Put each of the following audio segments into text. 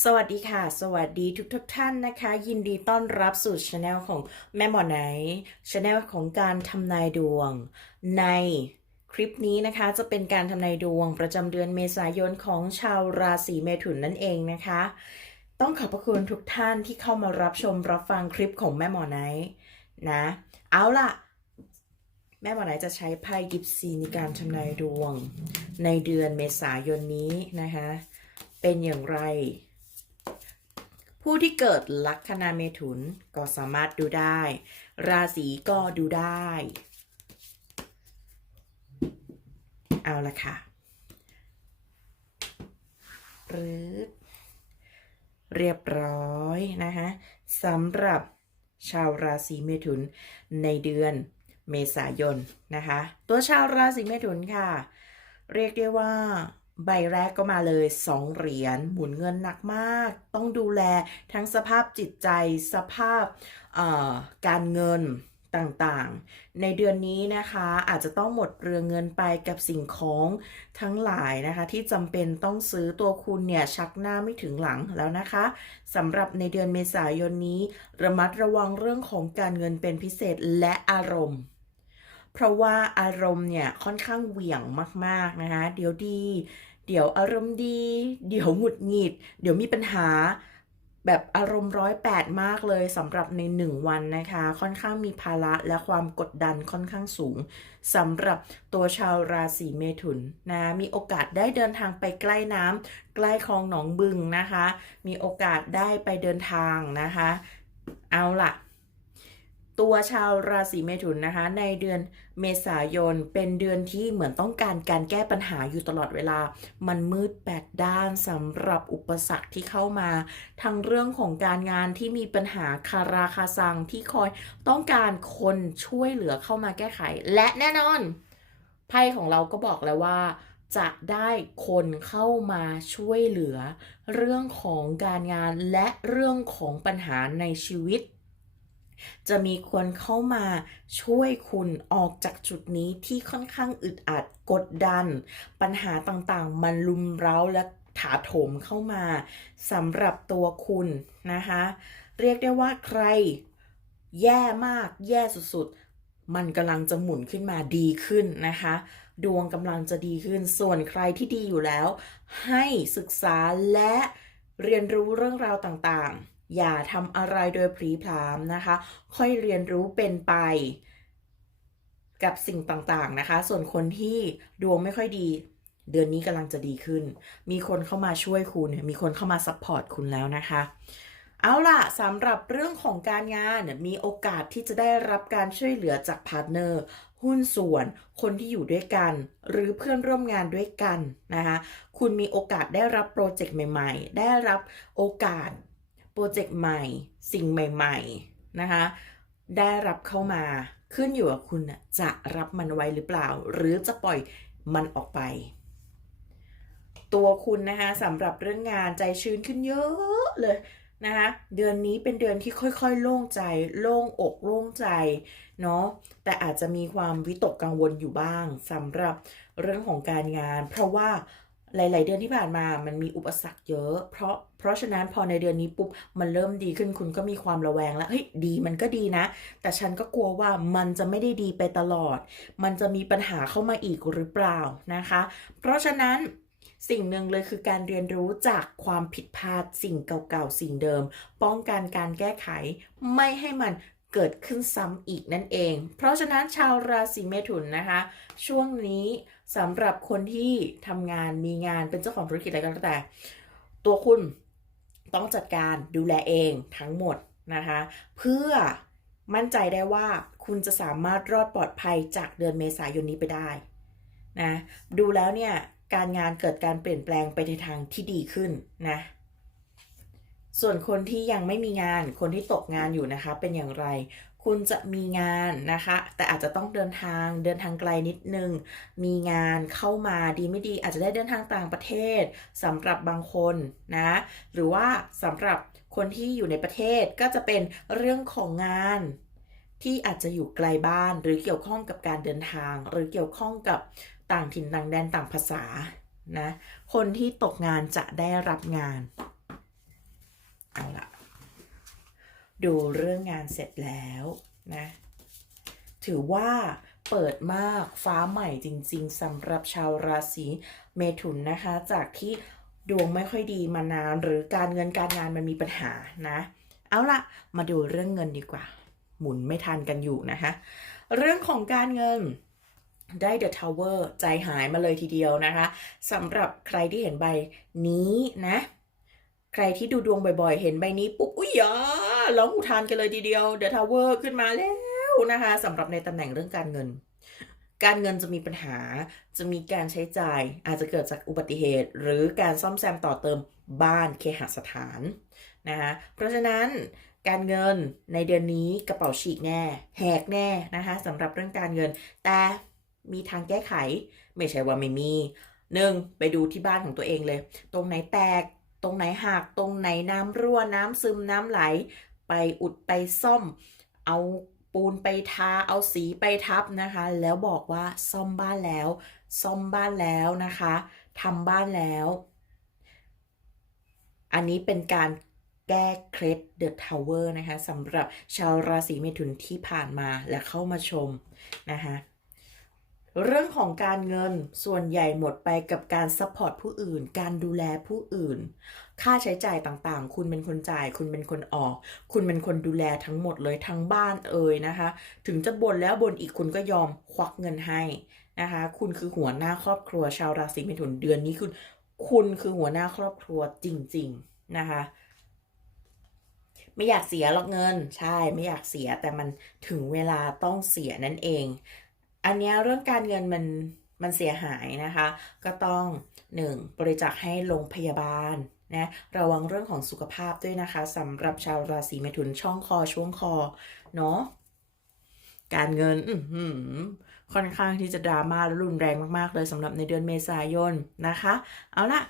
สวัสดีค่ะ สวัสดีทุกทุกท่านนะคะ ยินดีต้อนรับสู่ช anel ของแม่หมอไหนช anel ของการทำนายดวง ในคลิปนี้นะคะจะเป็นการทำนายดวงประจำเดือนเมษายนของชาวราศีเมถุนนั่นเองนะคะ ต้องขอบพระคุณทุกท่านที่เข้ามารับชมรับฟังคลิปของแม่หมอไหนนะ เอาล่ะแม่หมอไหนจะใช้ไพ่ยิปซีในการทำนายดวง ในเดือนเมษายนนี้นะคะ เป็นอย่างไร ผู้ที่เกิดลัคนาเมถุนก็สามารถดูได้ ราศีก็ดูได้ เอาละค่ะปรื๊ดเรียบร้อยนะคะสำหรับชาวราศีเมถุนในเดือนเมษายนนะคะ ตัวชาวราศีเมถุนค่ะ เรียกได้ว่า ใบแรกก็มาเลยสองเหรียญหมุนเงินหนักมาก ต้องดูแลทั้งสภาพจิตใจสภาพการเงินต่างๆ ในเดือนนี้นะคะอาจจะต้องหมดเรือเงินไปกับสิ่งของทั้งหลายนะคะ ที่จำเป็นต้องซื้อตัวคุณเนี่ยชักหน้าไม่ถึงหลังแล้วนะคะสำหรับในเดือนเมษายนนี้ ระมัดระวังเรื่องของการเงินเป็นพิเศษและอารมณ์ เพราะว่าอารมณ์เนี่ยค่อนข้างเหวี่ยงมากๆนะคะ เดี๋ยวดี เดี๋ยวอารมณ์ดี เดี๋ยวหงุดหงิด เดี๋ยวมีปัญหาแบบอารมณ์ร้อยแปดมากเลยสำหรับในหนึ่งวันนะคะ ค่อนข้างมีภาระและความกดดันค่อนข้างสูงสำหรับตัวชาวราศีเมถุนนะมีโอกาสได้เดินทางไปใกล้น้ำใกล้คลองหนองบึงนะคะ มีโอกาสได้ไปเดินทางนะคะ เอาล่ะ ตัวชาวราศีเมถุนนะคะ ในเดือนเมษายนเป็นเดือนที่เหมือนต้องการการแก้ปัญหาอยู่ตลอดเวลา มันมืดแปดด้านสำหรับอุปสรรคที่เข้ามา ทั้งเรื่องของการงานที่มีปัญหาคาราคาซังที่คอยต้องการคนช่วยเหลือเข้ามาแก้ไข และแน่นอนไพ่ของเราก็บอกแล้วว่าจะได้คนเข้ามาช่วยเหลือ เรื่องของการงานและเรื่องของปัญหาในชีวิต จะมีคนเข้ามาช่วยคุณออกจากจุดนี้ที่ค่อนข้างอึดอัดกดดัน ปัญหาต่างๆ มันลุมเร้าและถาโถมเข้ามาสำหรับตัวคุณนะคะ เรียกได้ว่าใครแย่มากแย่สุดๆ มันกำลังจะหมุนขึ้นมาดีขึ้นนะคะ ดวงกำลังจะดีขึ้น ส่วนใครที่ดีอยู่แล้ว ให้ศึกษาและเรียนรู้เรื่องราวต่างๆ อย่าทำอะไรโดยพลีพรามนะคะ ค่อยเรียนรู้เป็นไปกับสิ่งต่างๆนะคะ ส่วนคนที่ดวงไม่ค่อยดี เดือนนี้กำลังจะดีขึ้น มีคนเข้ามาช่วยคุณ มีคนเข้ามาซัพพอร์ตคุณแล้วนะคะ เอาล่ะสำหรับเรื่องของการงานมีโอกาสที่จะได้รับการช่วยเหลือจากพาร์ทเนอร์หุ้นส่วน คนที่อยู่ด้วยกัน หรือเพื่อนร่วมงานด้วยกันนะคะ คุณมีโอกาสได้รับโปรเจกต์ใหม่ ๆ ได้รับโอกาส โปรเจกต์ใหม่ สิ่งใหม่ ๆ นะคะ ได้รับเข้ามาขึ้นอยู่กับคุณจะรับมันไว้หรือเปล่า หรือจะปล่อยมันออกไป ตัวคุณนะคะสำหรับเรื่องงานใจชื้นขึ้นเยอะเลยนะคะเดือนนี้เป็นเดือนที่ค่อยๆ โล่งใจ โล่งอกโล่งใจเนาะแต่อาจจะมีความวิตกกังวลอยู่บ้างสำหรับเรื่องของการงาน เพราะว่า หลาย ๆ เดือนที่ผ่านมามันมีอุปสรรคเยอะ เพราะเพราะฉะนั้นพอในเดือนนี้ปุ๊บมันเริ่มดีขึ้นคุณก็มีความระแวงแล้วเฮ้ยดีมันก็ดีนะ แต่ฉันก็กลัวว่ามันจะไม่ได้ดีไปตลอด มันจะมีปัญหาเข้ามาอีกหรือเปล่านะคะ เพราะฉะนั้นสิ่งหนึ่งเลยคือการเรียนรู้จากความผิดพลาดสิ่งเก่าๆ สิ่งเดิม ป้องกันการแก้ไข ไม่ให้มัน เกิดขึ้นซ้ำอีกนั่นเอง เพราะฉะนั้นชาวราศีเมถุนนะคะ ช่วงนี้สำหรับคนที่ทำงานมีงานเป็นเจ้าของธุรกิจอะไรก็แล้วแต่ ตัวคุณต้องจัดการดูแลเองทั้งหมดนะคะ เพื่อมั่นใจได้ว่าคุณจะสามารถรอดปลอดภัยจากเดือนเมษายนนี้ไปได้นะดูแล้วเนี่ยการงานเกิดการเปลี่ยนแปลงไปในทางที่ดีขึ้นนะ ส่วนคนที่ยังไม่มีงาน คนที่ตกงานอยู่นะคะ เป็นอย่างไร คุณจะมีงานนะคะ แต่อาจจะต้องเดินทาง เดินทางไกลนิดนึง มีงานเข้ามาดีไม่ดี อาจจะได้เดินทางต่างประเทศสำหรับบางคนนะ หรือว่าสำหรับคนที่อยู่ในประเทศก็จะเป็นเรื่องของงานที่อาจจะอยู่ไกลบ้านหรือเกี่ยวข้องกับการเดินทาง หรือเกี่ยวข้องกับต่างถิ่นต่างแดนต่างภาษานะ คนที่ตกงานจะได้รับงาน เอาละดูเรื่องงานเสร็จแล้วนะ ถือว่าเปิดมากฟ้าใหม่จริง ๆสำหรับชาวราศีเมถุนนะคะ จากที่ดวงไม่ค่อยดีมานาน หรือการเงินการงานมันมีปัญหานะ เอาละมาดูเรื่องเงินดีกว่า หมุนไม่ทันกันอยู่นะคะ เรื่องของการเงินได้ The Tower ใจหายมาเลยทีเดียวนะคะสำหรับใครที่เห็นใบนี้นะ ใครที่ดูดวงบ่อยๆ เห็นใบนี้ปุ๊บ อุ้ยยาร้องอุทานกันเลยทีเดียว The Tower ขึ้นมาแล้วนะคะสำหรับในตำแหน่งเรื่องการเงิน การเงินจะมีปัญหา จะมีการใช้จ่าย อาจจะเกิดจากอุบัติเหตุ หรือการซ่อมแซมต่อเติมบ้านเคหสถานนะคะเพราะฉะนั้นการเงินในเดือนนี้กระเป๋าฉีกแน่แหกแน่นะคะสำหรับเรื่องการเงิน แต่มีทางแก้ไข ไม่ใช่ว่าไม่มีหนึ่งไปดูที่บ้านของตัวเองเลย ตรงไหนแตก ตรงไหนหักตรงไหนน้ำรั่วน้ำซึมน้ำไหล ไปอุดไปซ่อม เอาปูนไปทาเอาสีไปทับนะคะ แล้วบอกว่าซ่อมบ้านแล้วซ่อมบ้านแล้วนะคะทำบ้านแล้ว อันนี้เป็นการแก้เคล็ด The Tower นะคะสำหรับชาวราศีเมถุนที่ผ่านมาและเข้ามาชมนะคะ เรื่องของการเงินส่วนใหญ่หมดไปกับการซัพพอร์ตผู้อื่น การดูแลผู้อื่น ค่าใช้จ่ายต่างๆ คุณเป็นคนจ่าย คุณเป็นคนออก คุณเป็นคนดูแลทั้งหมดเลยทั้งบ้านเอ่ยนะคะ ถึงจะบ่นแล้วบ่นอีกคุณก็ยอมควักเงินให้นะคะ คุณคือหัวหน้าครอบครัวชาวราศีเมถุนเดือนนี้คุณ คุณคือหัวหน้าครอบครัวจริง ๆนะคะ ไม่อยากเสียหรอกเงิน ใช่ไม่อยากเสียแต่มันถึงเวลาต้องเสียนั่นเอง อันเนี้ยเรื่องการเงินมันมันเสียหายนะคะ ก็ต้อง 1. บริจาคให้โรงพยาบาลนะระวังเรื่องของสุขภาพด้วยนะคะสำหรับชาวราศีเมถุนช่องคอช่วงคอเนาะการเงินค่อนข้างที่จะดราม่าและรุนแรงมากๆ เลยสำหรับในเดือนเมษายนนะคะ เอาละ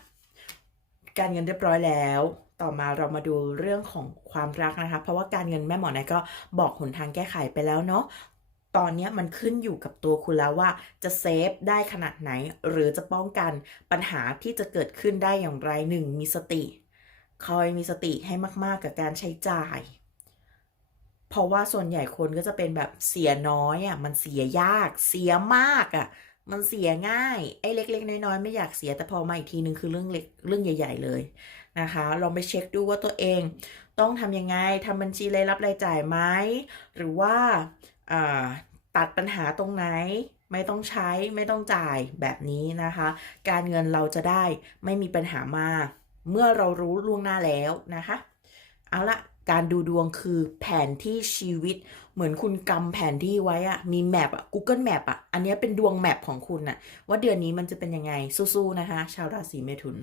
การเงินเรียบร้อยแล้ว ต่อมาเรามาดูเรื่องของความรักนะคะ เพราะว่าการเงินแม่หมอนายก็บอกหนทางแก้ไขไปแล้วเนาะ ตอนนี้มันขึ้นอยู่กับตัวคุณแล้วว่าจะเซฟได้ขนาดไหน หรือจะป้องกันปัญหาที่จะเกิดขึ้นได้อย่างไรหนึ่งมีสติ คอยมีสติให้มาก ๆ กับการใช้จ่าย เพราะว่าส่วนใหญ่คนก็จะเป็นแบบเสียน้อยอะมันเสียยาก เสียมากอะมันเสียง่ายไอ้เล็ก ๆ น้อยๆไม่อยากเสียแต่พอมาอีกทีนึงคือเรื่องเล็กเรื่องใหญ่ ๆ เลยนะคะ ลองไปเช็คดูว่าตัวเองต้องทำยังไงทำบัญชีรายรับรายจ่ายไหมหรือว่า ตัดปัญหาตรงไหนไม่ต้องใช้ไม่ต้องจ่ายแบบนี้นะคะ การเงินเราจะได้ไม่มีปัญหามาก เมื่อเรารู้ล่วงหน้าแล้วนะคะ เอาละการดูดวงคือแผนที่ชีวิตเหมือนคุณกำแผนที่ไว้อะมีแมปอะ Google Map อะอันนี้เป็นดวงแมปของคุณอะว่าเดือนนี้มันจะเป็นยังไงสู้ๆนะคะ ชาวราศีเมถุน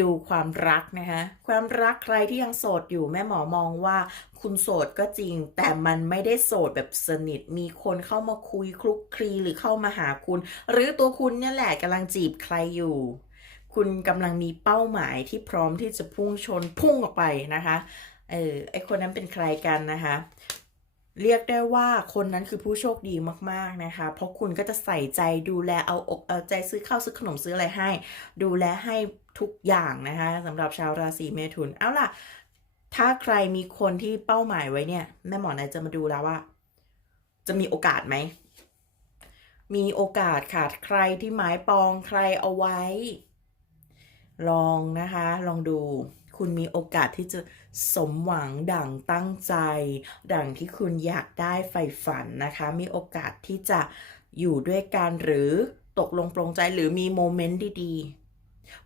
ดูความรักนะคะ ความรักใครที่ยังโสดอยู่แม่หมอมองว่า คุณโสดก็จริง แต่มันไม่ได้โสดแบบสนิท มีคนเข้ามาคุยคลุกคลีหรือเข้ามาหาคุณ หรือตัวคุณเนี่ยแหละกำลังจีบใครอยู่ คุณกำลังมีเป้าหมายที่พร้อมที่จะพุ่งชนพุ่งออกไปนะคะเออไอคนนั้นเป็นใครกันนะคะเรียกได้ว่าคนนั้นคือผู้โชคดีมากๆนะคะ เพราะคุณก็จะใส่ใจดูแลเอาอกเอาใจซื้อข้าวซื้อขนมซื้ออะไรให้ ดูแลให้ ทุกอย่างนะคะสำหรับชาวราศีเมถุน เอาล่ะ ถ้าใครมีคนที่เป้าหมายไว้เนี่ย แม่หมอนายจะมาดูแล้วว่า จะมีโอกาสไหม มีโอกาสค่ะใครที่หมายปองใครเอาไว้ ลองนะคะ ลองดูคุณมีโอกาสที่จะสมหวังดั่งตั้งใจ ดั่งที่คุณอยากได้ใฝ่ฝันนะคะ มีโอกาสที่จะอยู่ด้วยกันหรือตกลงปรงใจหรือมีโมเมนต์ดีๆ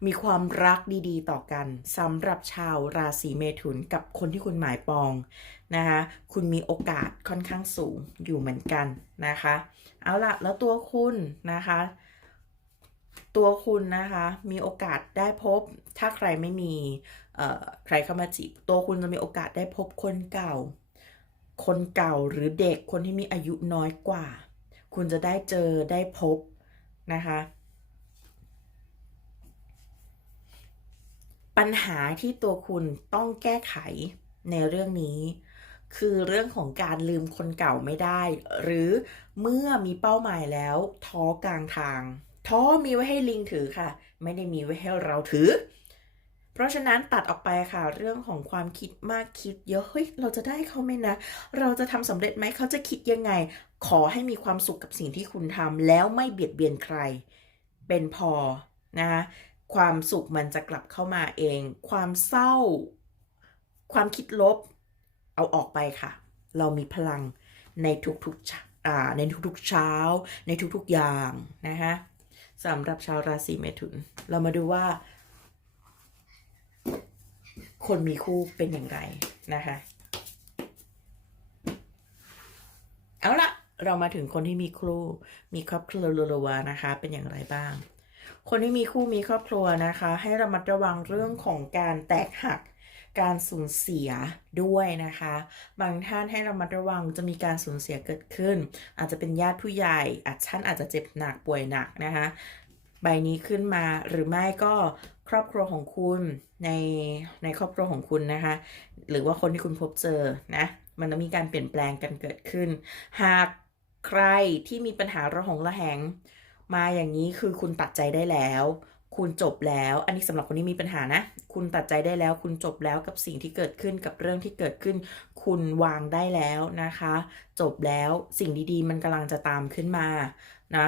มีความรักดีๆ ต่อกันสำหรับชาวราศีเมถุนกับคนที่คุณหมายปองนะคะคุณมีโอกาสค่อนข้างสูงอยู่เหมือนกันนะคะ เอาละแล้วตัวคุณนะคะ ตัวคุณนะคะมีโอกาสได้พบถ้าใครไม่มีใครเข้ามาจีบตัวคุณจะมีโอกาสได้พบคนเก่า คนเก่าหรือเด็กคนที่มีอายุน้อยกว่า คุณจะได้เจอได้พบนะคะ ปัญหาที่ตัวคุณต้องแก้ไขในเรื่องนี้ คือเรื่องของการลืมคนเก่าไม่ได้ หรือเมื่อมีเป้าหมายแล้วท้อกลางทาง ท้อมีไว้ให้ลิงถือค่ะ ไม่ได้มีไว้ให้เราถือ เพราะฉะนั้นตัดออกไปค่ะ เรื่องของความคิดมากคิดเยอะเฮ้ยเราจะได้เขาไหมนะ เราจะทำสำเร็จไหมเขาจะคิดยังไง ขอให้มีความสุขกับสิ่งที่คุณทำแล้วไม่เบียดเบียนใคร เป็นพอนะคะ ความสุขมันจะกลับเข้ามาเอง ความเศร้า ความคิดลบ เอาออกไปค่ะ เรามีพลังในทุกๆอาในทุกๆเช้า ในทุกๆอย่างนะคะสำหรับชาวราศีเมถุน เรามาดูว่า คนมีคู่เป็นอย่างไรนะคะ เอาละเรามาถึงคนที่มีคู่มีครอบครัวรัวๆนะคะ เป็นอย่างไรบ้าง คนที่มีคู่มีครอบครัวนะคะ ให้ระมัดระวังเรื่องของการแตกหักการสูญเสียด้วยนะคะ บางท่านให้ระมัดระวังจะมีการสูญเสียเกิดขึ้น อาจจะเป็นญาติผู้ใหญ่อาจท่านอาจจะเจ็บหนักป่วยหนักนะคะใบนี้ขึ้นมาหรือไม่ก็ครอบครัวของคุณในในครอบครัวของคุณนะคะ หรือว่าคนที่คุณพบเจอนะมันต้องมีการเปลี่ยนแปลงกันเกิดขึ้น หากใครที่มีปัญหาระหองระแหง มาอย่างนี้คือคุณตัดใจได้แล้ว คุณจบแล้ว อันนี้สำหรับคนที่มีปัญหานะ คุณตัดใจได้แล้ว คุณจบแล้วกับสิ่งที่เกิดขึ้นกับเรื่องที่เกิดขึ้น คุณวางได้แล้วนะคะ จบแล้วสิ่งดีๆ มันกำลังจะตามขึ้นมานะ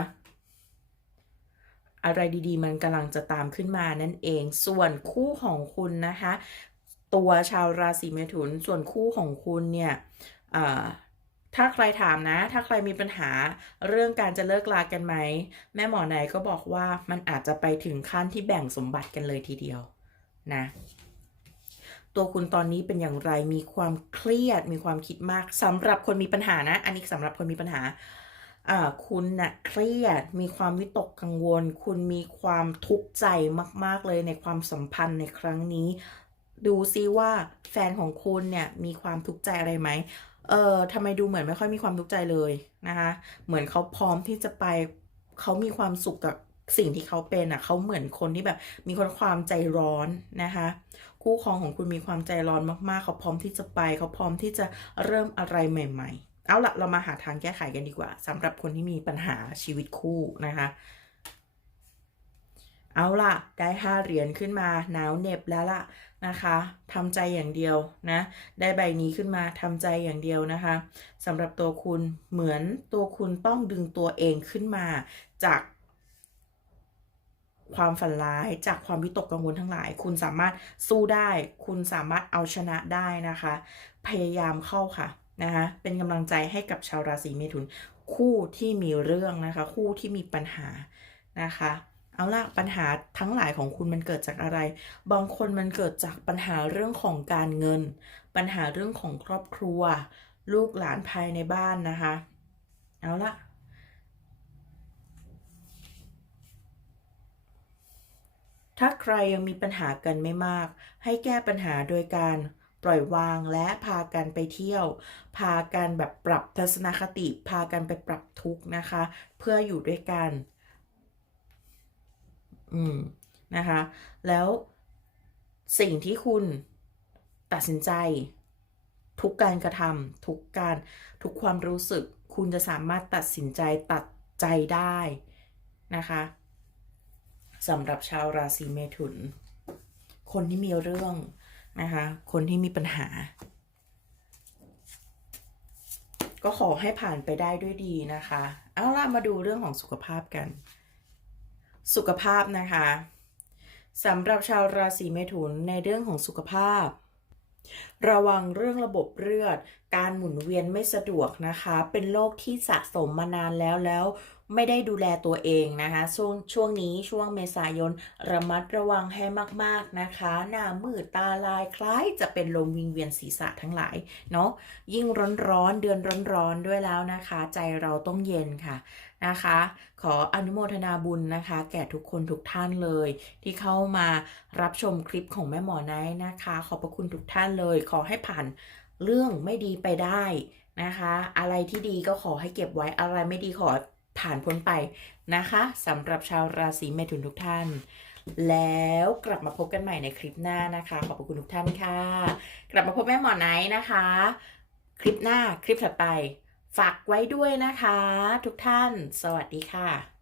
อะไรดีๆ มันกำลังจะตามขึ้นมานั่นเอง ส่วนคู่ของคุณนะคะ ตัวชาวราศีเมถุน ส่วนคู่ของคุณเนี่ย ถ้าใครถามนะ ถ้าใครมีปัญหาเรื่องการจะเลิกลากันไหม แม่หมอไหนก็บอกว่ามันอาจจะไปถึงขั้นที่แบ่งสมบัติกันเลยทีเดียวนะ ตัวคุณตอนนี้เป็นอย่างไรมีความเครียดมีความคิดมากสำหรับคนมีปัญหานะ อันนี้สำหรับคนมีปัญหาอ่าคุณนะ่ะเครียดมีความวิตกกังวล คุณมีความทุกข์ใจมาก ๆ เลยในความสัมพันธ์ในครั้งนี้ ดูซิว่าแฟนของคุณเนี่ยมีความทุกข์ใจอะไรไหม เออทำไมดูเหมือนไม่ค่อยมีความทุกข์ใจเลยนะคะ เหมือนเขาพร้อมที่จะไปเขามีความสุขกับสิ่งที่เขาเป็นอะเขาเหมือนคนที่แบบมีคนความใจร้อนนะคะ คู่ครองของคุณมีความใจร้อนมากๆ เขาพร้อมที่จะไป เขาพร้อมที่จะเริ่มอะไรใหม่ ๆ เอาละเรามาหาทางแก้ไขกันดีกว่าสำหรับคนที่มีปัญหาชีวิตคู่นะคะ เอาล่ะได้ห้าเหรียญขึ้นมาหนาวเหน็บแล้วล่ะ นะคะทำใจอย่างเดียวนะ ได้ใบนี้ขึ้นมาทำใจอย่างเดียวนะคะสำหรับตัวคุณเหมือนตัวคุณต้องดึงตัวเองขึ้นมาจากความฝันร้ายจากความวิตกกังวลทั้งหลาย คุณสามารถสู้ได้ คุณสามารถเอาชนะได้นะคะ พยายามเข้าค่ะนะคะเป็นกำลังใจให้กับชาวราศีเมถุน คู่ที่มีเรื่องนะคะ คู่ที่มีปัญหานะคะ เอาล่ะปัญหาทั้งหลายของคุณมันเกิดจากอะไร บางคนมันเกิดจากปัญหาเรื่องของการเงิน ปัญหาเรื่องของครอบครัว ลูกหลานภายในบ้านนะคะ เอาล่ะถ้าใครยังมีปัญหากันไม่มาก ให้แก้ปัญหาโดยการปล่อยวางและพากันไปเที่ยว พากันแบบปรับทัศนคติ พากันไปปรับทุกข์นะคะ เพื่ออยู่ด้วยกัน อืมนะคะ แล้วสิ่งที่คุณตัดสินใจ ทุกการกระทำทุกการทุกความรู้สึก คุณจะสามารถตัดสินใจตัดใจได้นะคะสำหรับชาวราศีเมถุน คนที่มีเรื่องนะคะ คนที่มีปัญหา ก็ขอให้ผ่านไปได้ด้วยดีนะคะ เอาล่ะมาดูเรื่องของสุขภาพกัน สุขภาพนะคะสำหรับชาวราศีเมถุนในเรื่องของสุขภาพ ระวังเรื่องระบบเลือด การหมุนเวียนไม่สะดวกนะคะ เป็นโรคที่สะสมมานานแล้วแล้ว ไม่ได้ดูแลตัวเองนะคะช่วงช่วงนี้ช่วงเมษายนระมัดระวังให้มาก ๆนะคะ หน้ามืดตาลายคล้ายจะเป็นลมวิงเวียนศีรษะทั้งหลายเนาะยิ่งร้อนๆเดือนร้อนๆด้วยแล้วนะคะ ใจเราต้องเย็นค่ะนะคะ ขออนุโมทนาบุญนะคะ แก่ทุกคนทุกท่านเลย ที่เข้ามารับชมคลิปของแม่หมอไนท์นะคะ ขอบพระคุณทุกท่านเลย ขอให้ผ่านเรื่องไม่ดีไปได้นะคะ อะไรที่ดีก็ขอให้เก็บไว้อะไรไม่ดีขอ ผ่านพ้นไปนะคะสำหรับชาวราศีเมถุนทุกท่าน แล้วกลับมาพบกันใหม่ในคลิปหน้านะคะ ขอบคุณทุกท่านค่ะ กลับมาพบแม่หมอไนท์นะคะ คลิปหน้าคลิปถัดไป ฝากไว้ด้วยนะคะ ทุกท่าน สวัสดีค่ะ